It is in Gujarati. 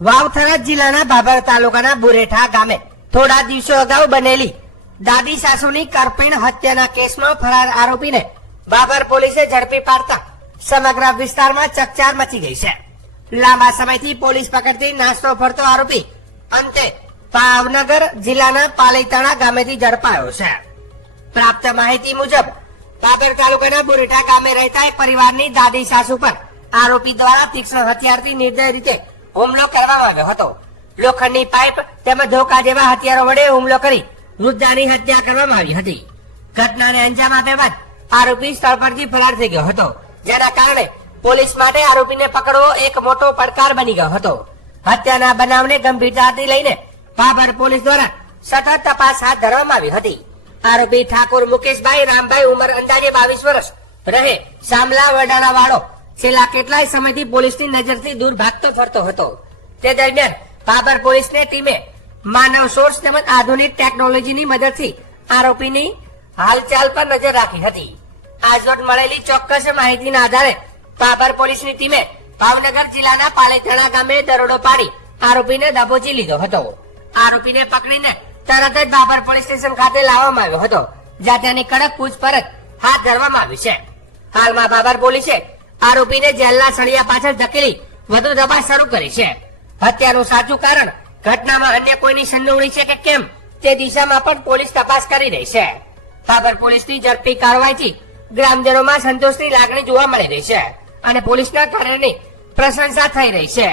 વાવથરા જિલ્લાના ભાભર તાલુકાના બુરેઠા ગામે થોડા દિવસો અગાઉ બનેલી દાદી સાસુની કરપીણ હત્યાના કેસમાં ફરાર આરોપીને ભાભર પોલીસે ઝડપી પાડતા સમગ્ર વિસ્તારમાં ચકચાર મચી ગઈ છે. લાંબા સમયથી પોલીસ પકડતી નાસ્તો ફરતો આરોપી અંતે ભાવનગર જિલ્લાના પાલીતાણા ગામેથી ઝડપાયો છે. પ્રાપ્ત માહિતી મુજબ ભાભર તાલુકાના બુરેઠા ગામે રહેતા એક પરિવારની દાદી સાસુ પર આરોપી દ્વારા તીક્ષ્ણ હથિયારથી નિર્દય રીતે હુમલો કરવામાં આવ્યો હતો. લોખંડની પાઇપ તેમજ ધોકા જેવા હથિયારો વડે હુમલો કરી વૃદ્ધાની હત્યા કરવામાં આવી હતી. ઘટનાને અંજામ આપ્યા બાદ આરોપી સ્થળ પરથી ફરાર થઈ ગયો હતો, જેના કારણે પોલીસ માટે આરોપીને પકડવો એક મોટો પડકાર બની ગયો હતો. હત્યાના બનાવને ગંભીરતાથી લઈને ભાભર પોલીસ દ્વારા સતત તપાસ હાથ ધરવામાં આવી હતી. આરોપી ઠાકોર મુકેશભાઈ રામભાઈ, ઉંમર અંદાજે 22 વર્ષ, રહે સામલા વડાના વાડો, છેલ્લા કેટલાય સમયથી પોલીસની નજરથી દૂર ભાગતો ફરતો હતો. તે દરમિયાન ભાભર પોલીસની ટીમે માનવ સોર્સ તેમજ આધુનિક ટેકનોલોજીની મદદથી આરોપીની હાલચાલ પર નજર રાખી હતી. આજરોજ મળેલી ચોક્કસ માહિતીના આધારે ભાભર પોલીસની ટીમે ભાવનગર જિલ્લાના પાલીતાણા ગામે દરોડો પાડી આરોપીને દબોચી લીધો હતો. આરોપીને પકડીને તરત જ ભાભર પોલીસ સ્ટેશન ખાતે લાવવામાં આવ્યો હતો, જ્યાં તેની કડક પૂછપરછ હાથ ધરવામાં આવી છે. હાલમાં ભાભર પોલીસે આરોપીને જેલના સળિયા પાછળ ધકેલી વધુ તપાસ શરૂ કરી છે. હત્યાનું સાચું કારણ, ઘટનામાં અન્ય કોઈની સંડોવણી છે કે કેમ, તે દિશામાં પણ પોલીસ તપાસ કરી રહી છે. ભાભર પોલીસની ઝડપી કાર્યવાહીથી ગ્રામજનોમાં સંતોષની લાગણી જોવા મળી રહી છે અને પોલીસના કાર્યની પ્રશંસા થઈ રહી છે.